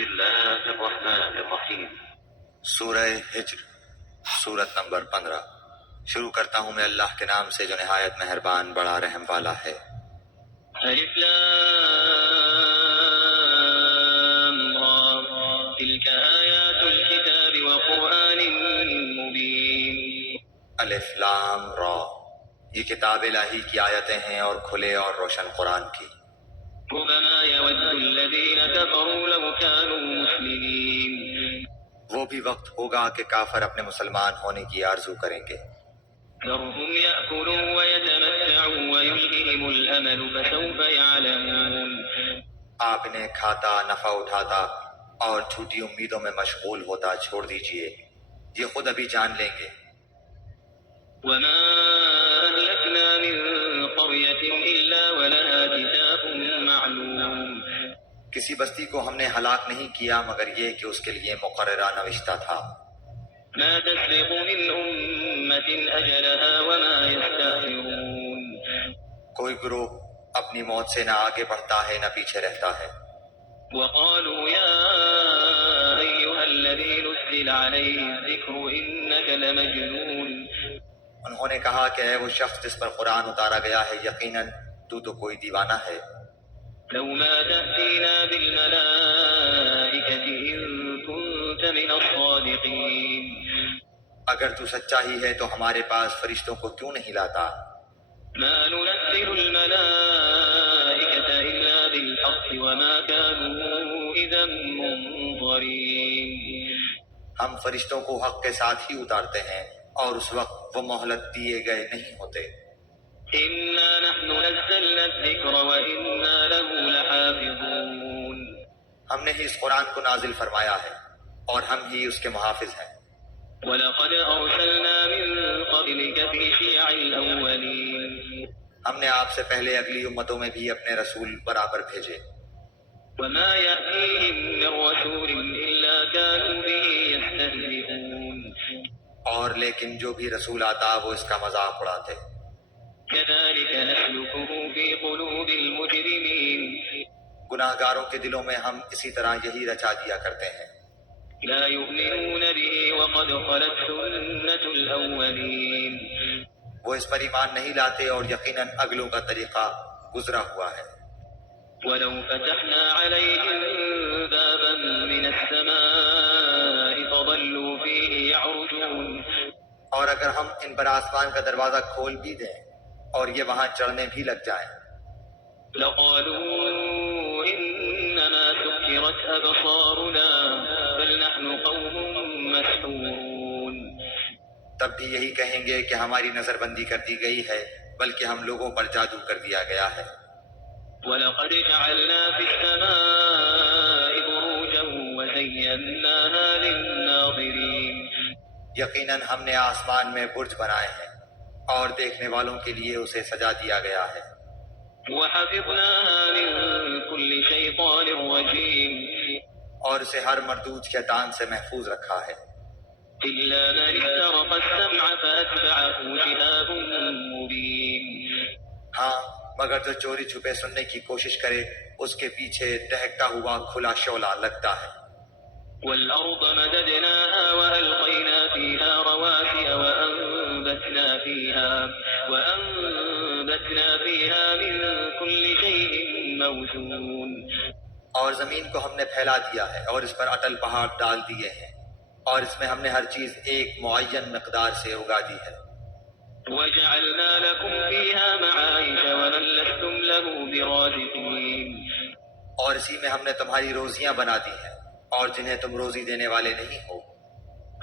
بسم الله الرحمن الرحیم۔ سورہ ہجر، سورت نمبر 15۔ شروع کرتا ہوں میں اللہ کے نام سے جو نہایت مہربان بڑا رحم والا ہے۔ الف لام را تلك آیات الكتاب وقرآن مبین۔ الف لام را، یہ کتاب الہی کی آیتیں ہیں اور کھلے اور روشن قرآن کی۔ ربما يود الذين كفروا لو كانوا مسلمين۔ وہ بھی وقت ہوگا کہ کافر اپنے مسلمان ہونے کی آرزو کریں گے۔ ذرهم يأكلوا ويتمتعوا ويلههم الأمل فسوف يعلمون۔ آپ انہیں کھاتا، نفع اٹھاتا اور جھوٹی امیدوں میں مشغول ہوتا چھوڑ دیجئے، یہ خود ابھی جان لیں گے۔ وما أهلكنا من قرية إلا ولها كتاب معلوم۔ کسی بستی کو ہم نے ہلاک نہیں کیا مگر یہ کہ اس کے لیے مقررہ نوشتہ تھا۔ ما تسبق من أمة أجلها وما يستأخرون۔ کوئی گروہ اپنی موت سے نہ آگے بڑھتا ہے نہ پیچھے رہتا ہے۔ وقالوا يا أيها الذي نزل عليه الذكر إنك لمجنون۔ انہوں نے کہا کہ اے وہ شخص جس پر قرآن اتارا گیا ہے، یقیناً تو کوئی دیوانہ ہے۔ لو ما تأتينا بالملائكة إن كنت من الصادقين۔ اگر تو سچا ہی ہے تو ہمارے پاس فرشتوں کو کیوں نہیں لاتا؟ ما ننزل الملائكة إلا بالحق وما كانوا إذا منظرين۔ ہم فرشتوں کو حق کے ساتھ ہی اتارتے ہیں اور اس وقت وہ مہلت دیے گئے نہیں ہوتے۔ إنا نحن نزلنا الذكر وإنا له لحافظون۔ ہم نے ہی اس قرآن کو نازل فرمایا ہے اور ہم ہی اس کے محافظ ہیں۔ وَلَقَدْ أَرْسَلْنَا مِن قَبْلِكَ فِي شِيَعِ الْأَوَّلِينَ۔ ہم نے آپ سے پہلے اگلی امتوں میں بھی اپنے رسول برابر بھیجے۔ وَمَا يَأْتِيهِم مِّن رَّسُولٍ إِلَّا كَانُوا بِهِ يَسْتَهْزِئُونَ۔ اور لیکن جو بھی رسول آتا وہ اس کا مذاق اڑاتے۔ كَذَلِكَ نَسْلُكُهُ فِي قُلُوبِ الْمُجْرِمِينَ۔ گناہ گاروں کے دلوں میں ہم اسی طرح یہی رچا دیا کرتے ہیں۔ لا يؤمنون به وقد خلت سنة الأولين۔ وہ اس پر ایمان نہیں لاتے اور یقیناً اگلوں کا طریقہ گزرا ہوا ہے۔ ولو فتحنا عليهم بابا من السماء فظلوا فيه يعرجون۔ اور اگر ہم ان پر آسمان کا دروازہ کھول بھی دیں اور یہ وہاں چڑھنے بھی لگ جائیں، لقالوا إنما سكرت أبصارنا بل نحن قوم مسحورون۔ تب بھی یہی کہیں گے کہ ہماری نظر بندی کر دی گئی ہے بلکہ ہم لوگوں پر جادو کر دیا گیا ہے۔ وَلَقَدْ جَعَلْنَا فِي السَّمَاءِ بُرُوجًا وَزَيَّنَّاهَا لِلنَّاظِرِينَ۔ یقیناً ہم نے آسمان میں برج بنائے ہیں اور دیکھنے والوں کے لیے اسے سجا دیا گیا ہے۔ وَحَفِظْنَاهَا مِن كُلِّ شَيْطَانٍ رَّجِيمٍ۔ اور اسے ہر مردود شیطان سے محفوظ رکھا ہے۔ إِلَّا مَنِ اسْتَرَقَ السَّمْعَ فَأَتْبَعَهُ شِهَابٌ مُّبِينٌ۔ ہاں، مگر جو چوری چھپے سننے کی کوشش کرے اس کے پیچھے دہکتا ہوا کھلا شعلہ لگتا ہے۔ وَالْأَرْضَ مَدَدْنَاهَا وَأَلْقَيْنَا فِيهَا رَوَاسِيَ وَأَنبَتْنَا فِيهَا مِن كُلِّ شَيْءٍ مَّوْزُونٍ۔ اور زمین کو ہم نے پھیلا دیا ہے اور اس پر اٹل پہاڑ ڈال دیے ہیں اور اس میں ہم نے ہر چیز ایک معین مقدار سے اگا دی ہے۔ وَجَعَلْنَا لَكُمْ فِيهَا مَعَايِشَ وَمَن لَّسْتُمْ لَهُ بِرَازِقِينَ۔ اور اسی میں ہم نے تمہاری روزیاں بنا دی ہیں اور جنہیں تم روزی دینے والے نہیں ہو۔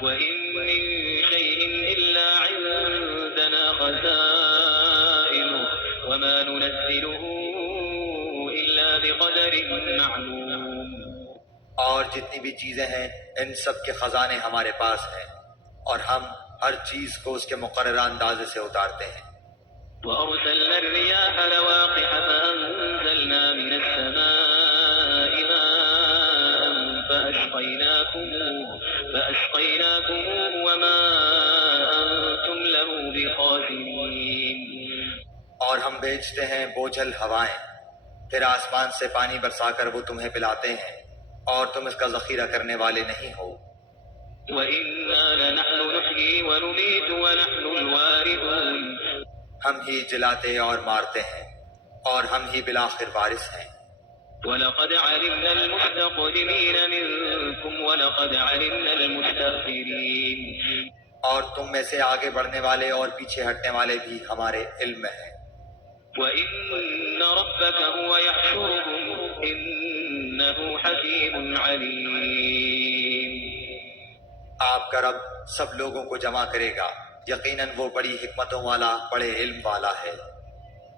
وَإِن مِّن شَيْءٍ إِلَّا عِندَنَا خَزَائِنُهُ وَمَا نُنَزِّلُهُ إِلَّا بِقَدَرٍ مَّعْلُومٍ۔ اور جتنی بھی چیزیں ہیں ان سب کے خزانے ہمارے پاس ہیں اور ہم ہر چیز کو اس کے مقررہ اندازے سے اتارتے ہیں۔ وَأَرْسَلْنَا الرِّيَاحَ لَوَاقِحَ فَأَنزَلْنَا مِنَ السَّمَاءِ مَاءً فَأَسْقَيْنَاكُمُوهُ وَمَا أَنتُمْ لَهُ بِخَازِنِينَ۔ اور ہم بھیجتے ہیں بوجھل ہوائیں، پھر آسمان سے پانی برسا کر وہ تمہیں پلاتے ہیں اور تم اس کا ذخیرہ کرنے والے نہیں ہو۔ وَإِنَّا لَنَحْنُ نُحْيِي وَنُمِيتُ وَنَحْنُ الْوَارِثُونَ ہم ہی جلاتے اور مارتے ہیں اور ہم ہی بالآخر وارث ہیں۔ وَلَقَدْ عَلِمْنَا الْمُسْتَقْدِمِينَ مِنْكُمْ وَلَقَدْ عَلِمْنَا الْمُسْتَأْخِرِينَ اور تم میں سے آگے بڑھنے والے اور پیچھے ہٹنے والے بھی ہمارے علم میں ہیں۔ وَإِنَّ رَبَّكَ هُوَ يَحْشُرُهُمْ إِنَّهُ حَكِيمٌ عَلِيمٌ آپ کا رب سب لوگوں کو جمع کرے گا، یقیناً وہ بڑی حکمتوں والا، بڑے علم والا ہے۔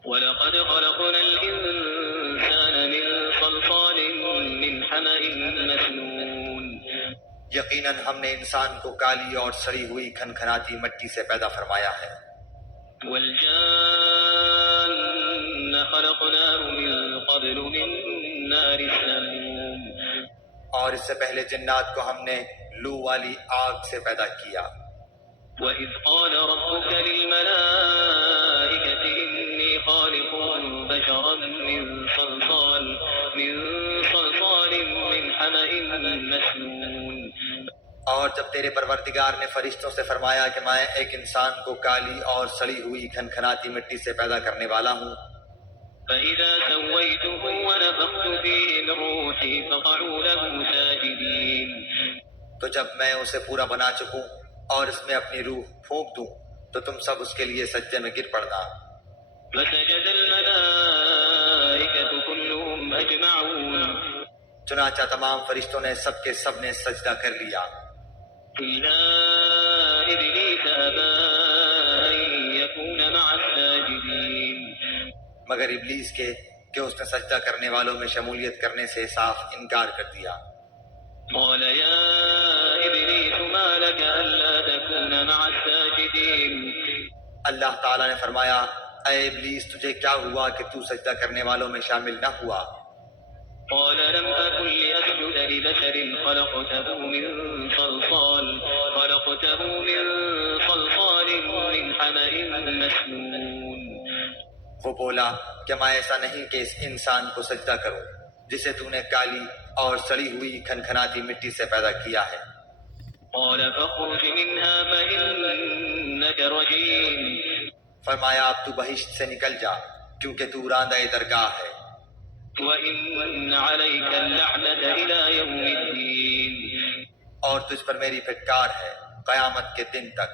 وَلَقَدْ خَلَقْنَا الْإِنسَانَ مِنْ صَلْصَالٍ مِّنْ حَمَإٍ مَّسْنُونٍ یقیناً ہم نے انسان کو کالی اور سڑی ہوئی کھنکھناتی مٹی سے پیدا فرمایا ہے۔ وَالْجَانَّ خَلَقْنَاهُ مِن قَبْلُ مِن نَّارِ السَّمُومِ اور اس سے پہلے جنات کو ہم نے لو والی آگ سے پیدا کیا۔ وَإِذْ قَالَ رَبُّكَ لِلْمَلَائِكَةِ إِنِّي خَالِقٌ بَشَرًا مِّن صَلْصَالٍ مِّنْ حَمَإٍ مَّسْنُونٍ اور جب تیرے پروردگار نے فرشتوں سے فرمایا کہ میں ایک انسان کو کالی اور سڑی ہوئی کھنکھناتی مٹی سے پیدا کرنے والا ہوں، فَإِذَا سَوَّيْتُهُ وَنَفَخْتُ فِيهِ مِن رُّوحِي فَقَعُوا لَهُ سَاجِدِينَ تو جب میں اسے پورا بنا چکوں اور اس میں اپنی روح پھونک دوں تو تم سب اس کے لیے سجدے میں گر پڑنا۔ فَسَجَدَ الْمَلَائِكَةُ كُلُّهُمْ أَجْمَعُونَ چنانچہ تمام فرشتوں نے سب کے سب نے سجدہ کر لیا إِلَّا إِبْلِيسَ أَبَىٰ أَن يَكُونَ مَعَ السَّاجِدِينَ مگر ابلیس کے کہ اس نے سجدہ کرنے والوں میں شمولیت کرنے سے صاف انکار کر دیا۔ قَالَ يَا إِبْلِيسُ مَا لَكَ أَلَّا تَكُونَ مَعَ السَّاجِدِينَ اللہ تعالیٰ نے فرمایا، اے ابلیس تجھے کیا ہوا کہ تو سجدہ کرنے والوں میں شامل نہ ہوا؟ قال لم أكن لأسجد لبشر خلقته من صلصال من حمأ مسنون وہ بولا کہ میں ایسا نہیں کہ اس انسان کو سجدہ کروں جسے تو نے کالی اور سڑی ہوئی کھنکھناتی مٹی سے پیدا کیا ہے۔ قال فاخرج منها فإنك رجيم فرمایا اب تو بہشت سے نکل جا کیونکہ تو راندہ درگاہ ہے، وإن عليك اللعنة إلى يوم الدين اور تجھ پر میری پھٹکار ہے قیامت کے دن تک۔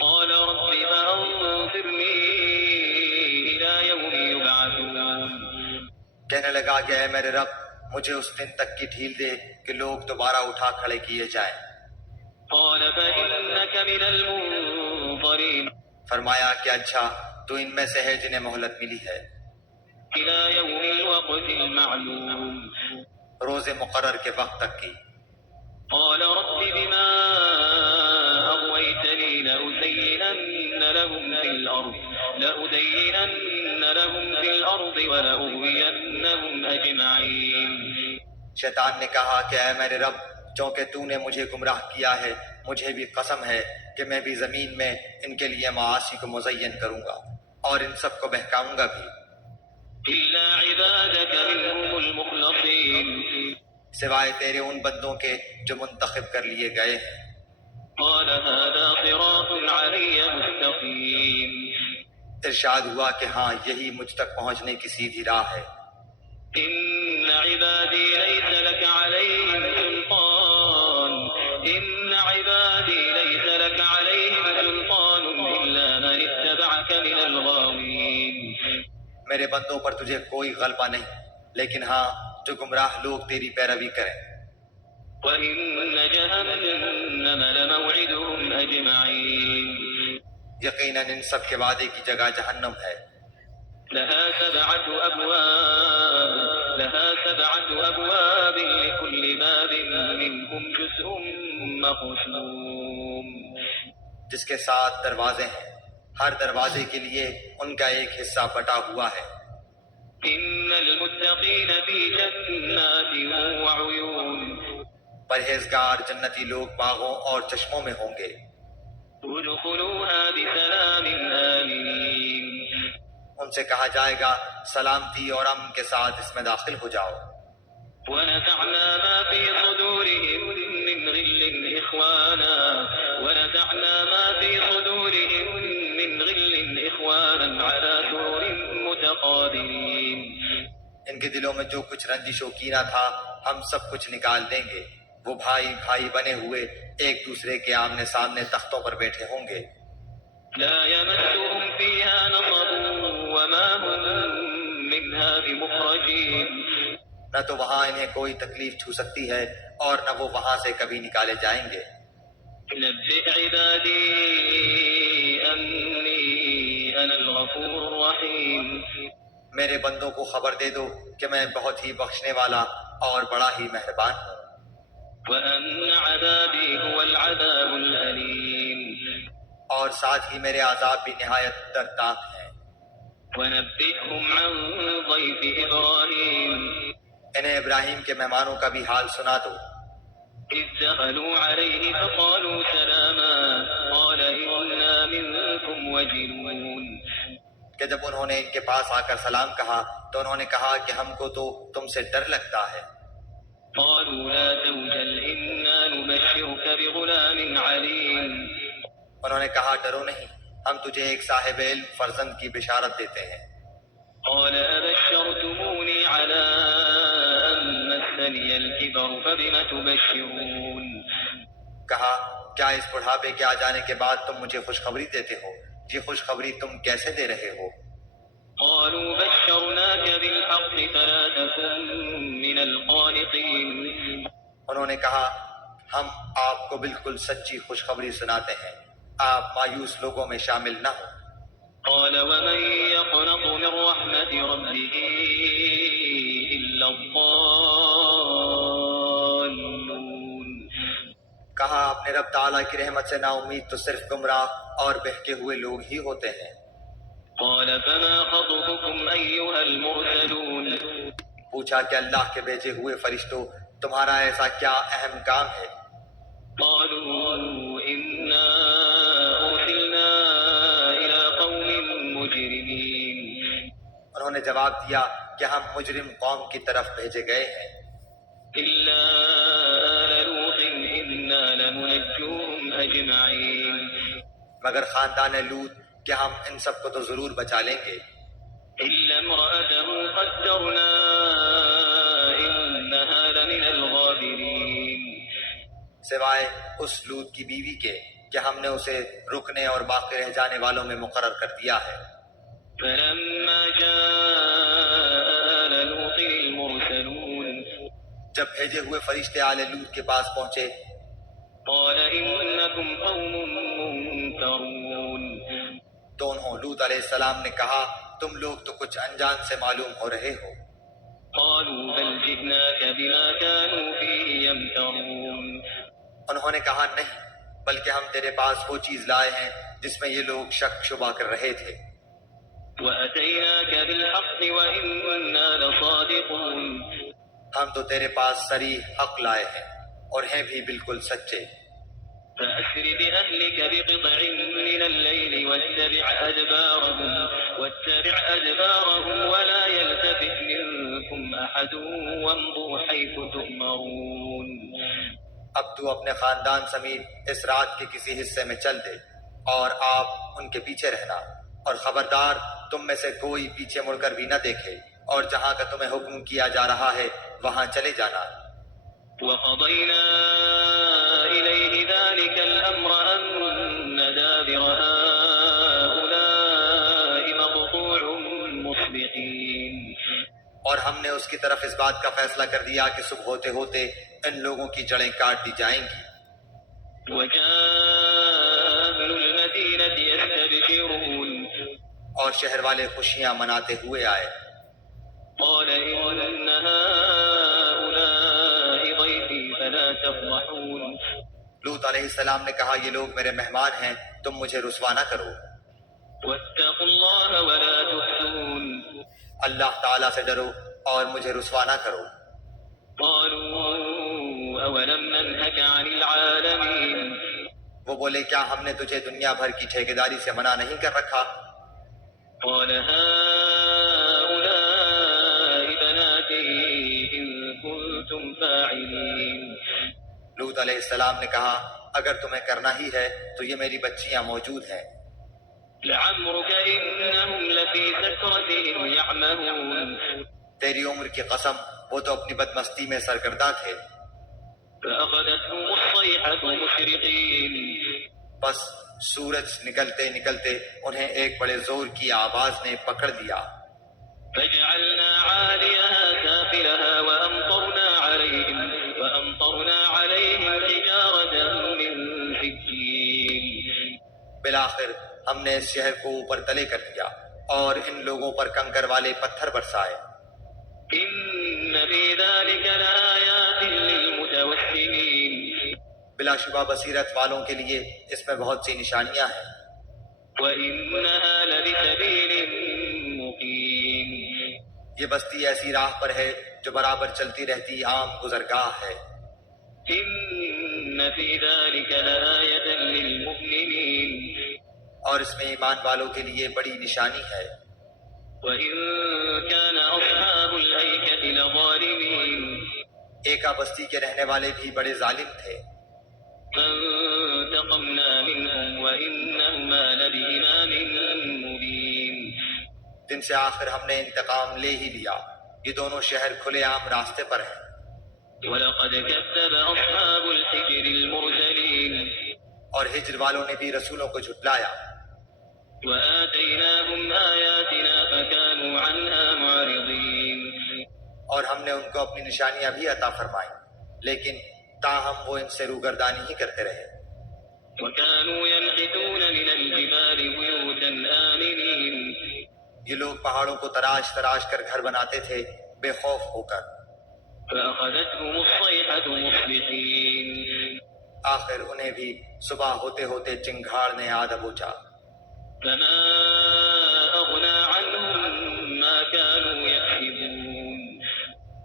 قال رب فأنظرني إلى يوم يبعثون کہنے لگا کہ اے میرے رب مجھے اس دن تک کی ڈھیل دے کہ لوگ دوبارہ اٹھا کھڑے کیے جائیں۔ قال فإنك من المنظرين فرمایا کہ اچھا تو ان میں سے ہے جنہیں مہلت ملی ہے إلى يوم الوقت المعلوم روز مقرر کے وقت تک کی۔ قال رب بما أغويتني لأزينن لهم في الأرض ولأغوينهم أجمعين شیطان نے کہا کہ اے میرے رب چونکہ تو نے مجھے گمراہ کیا ہے مجھے بھی قسم ہے کہ میں بھی زمین میں ان کے لیے معاصی کو مزین کروں گا اور ان سب کو بہکاؤں گا بھی، إلا عبادك منهم المخلصين سوائے تیرے ان بندوں کے جو منتخب کر لیے گئے ہیں۔ قال هذا صراط علي مستقيم ارشاد ہوا کہ ہاں یہی مجھ تک پہنچنے کی سیدھی راہ ہے۔ إن عبادي ليس لك عليهم سلطان إلا من اتبعك من الغاوين میرے بندوں پر تجھے کوئی غلبہ نہیں لیکن ہاں جو گمراہ لوگ تیری پیروی کریں۔ وإن جهنم لموعدهم أجمعين یقیناً ان سب کے وعدے کی جگہ جہنم ہے، لها سبعة أبواب لكل باب منهم جزء مقسوم جس کے 7 دروازے ہیں، ہر دروازے کے لیے ان کا ایک حصہ بٹا ہوا ہے۔ إن المتقين في جنات وعيون پرہیزگار جنتی لوگ باغوں اور چشموں میں ہوں گے، ادخلوها بسلام آمنين ان سے کہا جائے گا سلامتی اور امن کے ساتھ اس میں داخل ہو جاؤ۔ ونزعنا ما إخوانا ونزعنا ما في صدورهم من غل إخوانا على سرر متقابلين. ان کے دلوں میں جو کچھ رنجش و کینہ تھا ہم سب کچھ نکال دیں گے. وہ بھائی بھائی بنے ہوئے ایک دوسرے کے آمنے سامنے تختوں پر بیٹھے ہوں گے. لا يمسهم فيها نصب وما هم منها بمخرجين. نہ تو وہاں انہیں کوئی تکلیف چھو سکتی ہے اور نہ وہ وہاں سے کبھی نکالے جائیں گے. نبئ عبادي أني أنا الغفور الرحيم. میرے بندوں کو خبر دے دو کہ میں بہت ہی بخشنے والا اور بڑا ہی مہربان ہوں. وأن عذابي هو العذاب الأليم. اور ساتھ ہی میرے عذاب بھی نہایت دردناک ہیں. ونبئهم عن ضيف إبراهيم. انہیں ابراہیم کے مہمانوں کا بھی حال سنا دو. إذ دخلوا عليه فقالوا سلاما قال إنا منكم وجلون. کہ جب انہوں نے ان کے پاس آ کر سلام کہا تو انہوں نے کہا کہ ہم کو تو تم سے ڈر لگتا ہے. قالوا لا توجل إنا نبشرك بغلام عليم. انہوں نے کہا ڈرو نہیں، ہم تجھے ایک صاحب علم فرزند کی بشارت دیتے ہیں. قال أبشرتموني على أن مسني الكبر فبم تبشرون. کہا کیا اس بڑھاپے کے آ جانے کے بعد تم مجھے خوشخبری دیتے ہو؟ یہ خوشخبری تم کیسے دے رہے ہو؟ قالوا بشرناك بالحق فلا تكن من القانطين. انہوں نے کہا ہم آپ کو بالکل سچی خوشخبری سناتے ہیں، آپ مایوس لوگوں میں شامل نہ ہوں. قال ومن يقنط من رحمة ربه إلا الضالون. کہا اپنے رب تعالیٰ کی رحمت سے نا امید تو صرف گمراہ اور بہکے ہوئے لوگ ہی ہوتے ہیں. قال فما خطبكم أيها المرسلون. پوچھا کہ اللہ کے بھیجے ہوئے فرشتوں تمہارا ایسا کیا اہم کام ہے؟ قالوا إنا أرسلنا إلى قوم مجرمين. انہوں نے جواب دیا کہ ہم مجرم قوم کی طرف بھیجے گئے ہیں. إلا آل لوط إنا لمنجوهم أجمعين. مگر خاندان لوط کہ ہم ان سب کو تو ضرور بچا لیں گے. إلا امرأته قدرنا إنها لمن الغابرين. سوائے اس لوط کی بیوی کے کہ ہم نے اسے رکنے اور باقی رہ جانے والوں میں مقرر کر دیا ہے. فلما جاء آل لوط المرسلون. جب بھیجے ہوئے فرشتے آل لوط کے پاس پہنچے قال إنكم قوم منكرون. تو انہوں لوط علیہ السلام نے کہا تم لوگ تو کچھ انجان سے معلوم ہو رہے ہو. قالوا بل جئناك بما كانوا فيه يمترون. انہوں نے کہا نہیں، بلکہ ہم تیرے پاس وہ چیز لائے ہیں جس میں یہ لوگ شک شبہ کر رہے تھے. وأتيناك بالحق وإنا لصادقون. ہم تو تیرے پاس صریح حق لائے ہیں اور ہیں بھی بالکل سچے. فأسر بأهلك بقطع من الليل واتبع أدبارهم ولا يلتفت منكم أحد وامضوا حيث تؤمرون. اب تو اپنے خاندان سمیت اس رات کے کسی حصے میں چل دے اور آپ ان کے پیچھے رہنا، اور خبردار تم میں سے کوئی پیچھے مڑ کر بھی نہ دیکھے، اور جہاں کا تمہیں حکم کیا جا رہا ہے وہاں چلے جانا. وقضينا إليه ذلك الأمر أن دابر هؤلاء مقطوع مصبحين. اور ہم نے اس کی طرف اس بات کا فیصلہ کر دیا کہ صبح ہوتے ہوتے ان لوگوں کی جڑیں کاٹ دی جائیں گی. وجاء أهل المدينة يستبشرون. اور شہر والے خوشیاں مناتے ہوئے آئے. قال إن هؤلاء ضيفي فلا تفضحون. لوط علیہ السلام نے کہا یہ لوگ میرے مہمان ہیں، تم مجھے رسوا نہ کرو. واتقوا الله ولا تخزون. اللہ تعالیٰ سے ڈرو اور مجھے رسوا نہ کرو. قالوا أولم ننهك عن العالمين. وہ بولے کیا ہم نے تجھے دنیا بھر کی ٹھیکیداری سے منع نہیں کر رکھا؟ قال هؤلاء بناتي إن كنتم فاعلين. لوط علیہ السلام نے کہا اگر تمہیں کرنا ہی ہے تو یہ میری بچیاں موجود ہیں۔ لعمرك إنهم لفي سكرتهم يعمهون تیری عمر کی قسم وہ تو اپنی بدمستی میں سرگرداں تھے۔ فأخذتهم الصيحة مشرقين بس سورج نکلتے نکلتے انہیں ایک بڑے زور کی آواز نے پکڑ لیا۔ فجعلنا عاليها سافلها وأمطرنا عليهم حجارة من سجيل بالآخر ہم نے اس شہر کو اوپر تلے کر دیا اور ان لوگوں پر کنکر والے پتھر برسائے۔ إن في ذلك لآيات للمتوسمين بلا شبہ بصیرت والوں کے لیے اس میں بہت سی نشانیاں ہیں۔ وإنها لبسبيل مقيم یہ بستی ایسی راہ پر ہے جو برابر چلتی رہتی عام گزرگاہ ہے۔ إن في ذلك لآية للمؤمنين اور اس میں ایمان والوں کے لیے بڑی نشانی ہے۔ وَإِن كَانَ أَصْحَابُ الْأَيْكَةِ لَظَالِمِينَ ایکا بستی کے رہنے والے بھی بڑے ظالم تھے۔ فَانْتَقَمْنَا مِنْهُمْ وَإِنَّهُمَا لَبِإِمَامٍ مُبِينٍ جن سے آخر ہم نے انتقام لے ہی لیا، یہ دونوں شہر کھلے عام راستے پر ہیں۔ وَلَقَدْ كَذَّبَ أَصْحَابُ الْحِجْرِ الْمُرْسَلِينَ اور ہجر والوں نے بھی رسولوں کو جھٹلایا۔ وَآتَيْنَاهُمْ آيَاتِنَا فَكَانُوا عَنْهَا مُعْرِضِينَ اور ہم نے ان کو اپنی نشانیاں بھی عطا فرمائیں، لیکن تاہم وہ ان سے روگردانی ہی کرتے رہے۔ وَكَانُوا يَنْحِتُونَ مِنَ الْجِبَالِ بُيُوتًا آمِنِينَ یہ لوگ پہاڑوں کو تراش تراش کر گھر بناتے تھے بے خوف ہو کر۔ فَأَخَذَتْهُمُ الصَّيْحَةُ مُصْبِحِينَ آخر انہیں بھی صبح ہوتے ہوتے چنگھاڑ نے آ دبوچا۔ فَمَا أَغْنَى عَنْهُمْ مَا كَانُوا يَكْسِبُونَ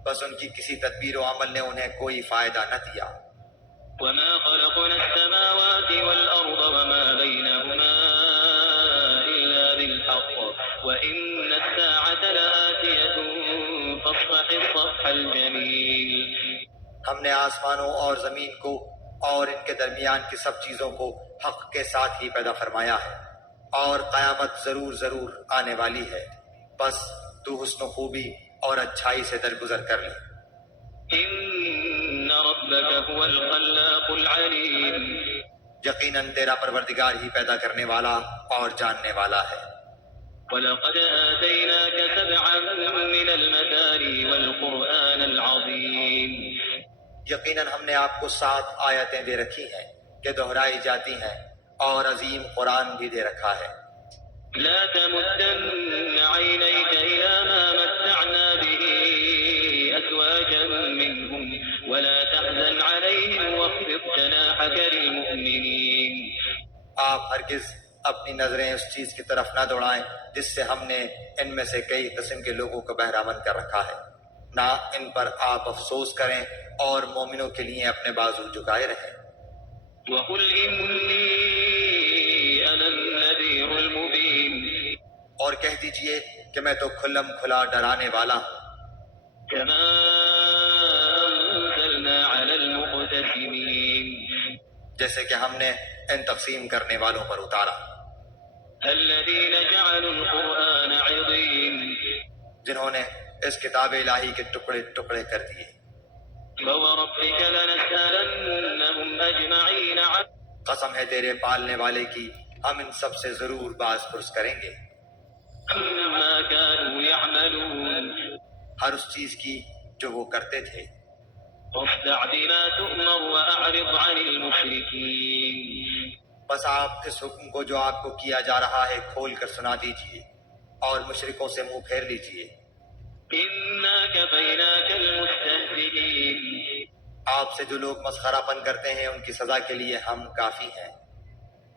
بس ان کی کسی تدبیر و عمل نے انہیں کوئی فائدہ نہ دیا۔ وَمَا خَلَقْنَا السَّمَاوَاتِ وَالْأَرْضَ وَمَا بَيْنَهُمَا إِلَّا بِالْحَقِّ وَإِنَّ السَّاعَةَ لَآتِيَةٌ فَاصْفَحِ الصَّفْحَ الْجَمِيلَ ہم نے آسمانوں اور زمین کو اور ان کے درمیان کی سب چیزوں کو حق کے ساتھ ہی پیدا فرمایا ہے، اور قیامت ضرور ضرور آنے والی ہے، بس تو حسن و خوبی اور اچھائی سے درگزر کر لے۔ إِنَّ رَبَّكَ هُوَ الْخَلَّاقُ الْعَلِيمُ یقیناً تیرا پروردگار ہی پیدا کرنے والا اور جاننے والا ہے۔ وَلَقَدْ آتَيْنَاكَ سَبْعًا مِنَ الْمَثَانِي وَالْقُرْآنَ الْعَظِيمَ یقیناً ہم نے آپ کو 7 آیتیں دے رکھی ہیں کہ دہرائی جاتی ہیں، اور عظیم قرآن بھی دے رکھا ہے۔ لا تمدن عينيك إلى ما متعنا به أزواجا منهم ولا تحزن عليهم واخفض جناحك للمؤمنين آپ ہرگز اپنی نظریں اس چیز کی طرف نہ دوڑائیں جس سے ہم نے ان میں سے کئی قسم کے لوگوں کو بہرامند کر رکھا ہے، نہ ان پر آپ افسوس کریں اور مومنوں کے لیے اپنے بازو جھکائے رہیں۔ وقل إني أنا النذير المبين اور کہہ دیجئے کہ میں تو کھلم کھلا ڈرانے والا ہوں، كما أنزلنا على المقتسمين جیسے کہ ہم نے ان تقسیم کرنے والوں پر اتارا، الذين جعلوا القرآن عضين جنہوں نے اس کتاب الہی کے ٹکڑے ٹکڑے کر دیے۔ فوربك لنسألنهم أجمعين قسم ہے تیرے پالنے والے کی، ہم ان سب سے ضرور باز پرس کریں گے، عما كانوا يعملون ہر اس چیز کی جو وہ کرتے تھے۔ فاصدع بما تؤمر وأعرض عن المشركين بس آپ اس حکم کو جو آپ کو کیا جا رہا ہے کھول کر سنا دیجئے، اور مشرکوں سے منہ پھیر لیجئے۔ إنا كفيناك المستهزئين آپ سے جو لوگ مسخرہ پن کرتے ہیں ان کی سزا کے لیے ہم کافی ہیں۔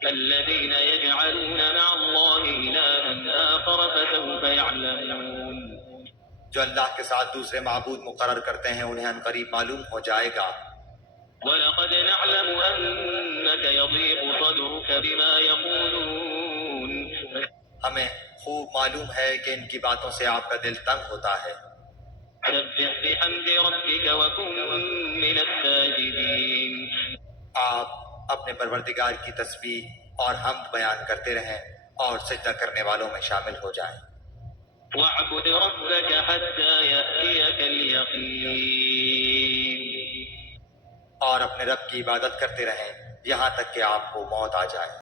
الذين يجعلون مع الله إلها آخر فسوف يعلمون جو اللہ کے ساتھ دوسرے معبود مقرر کرتے ہیں انہیں عنقریب معلوم ہو جائے گا۔ ولقد نعلم أنك يضيق صدرك بما يقولون ہمیں خوب معلوم ہے کہ ان کی باتوں سے آپ کا دل تنگ ہوتا ہے۔ سبح بحمد ربك وكن من الساجدين. آپ اپنے پروردگار کی تسبیح اور حمد بیان کرتے رہیں اور سجدہ کرنے والوں میں شامل ہو جائیں. واعبد ربك حتى يأتيك اليقين. اور اپنے رب کی عبادت کرتے رہیں یہاں تک کہ آپ کو موت آ جائے.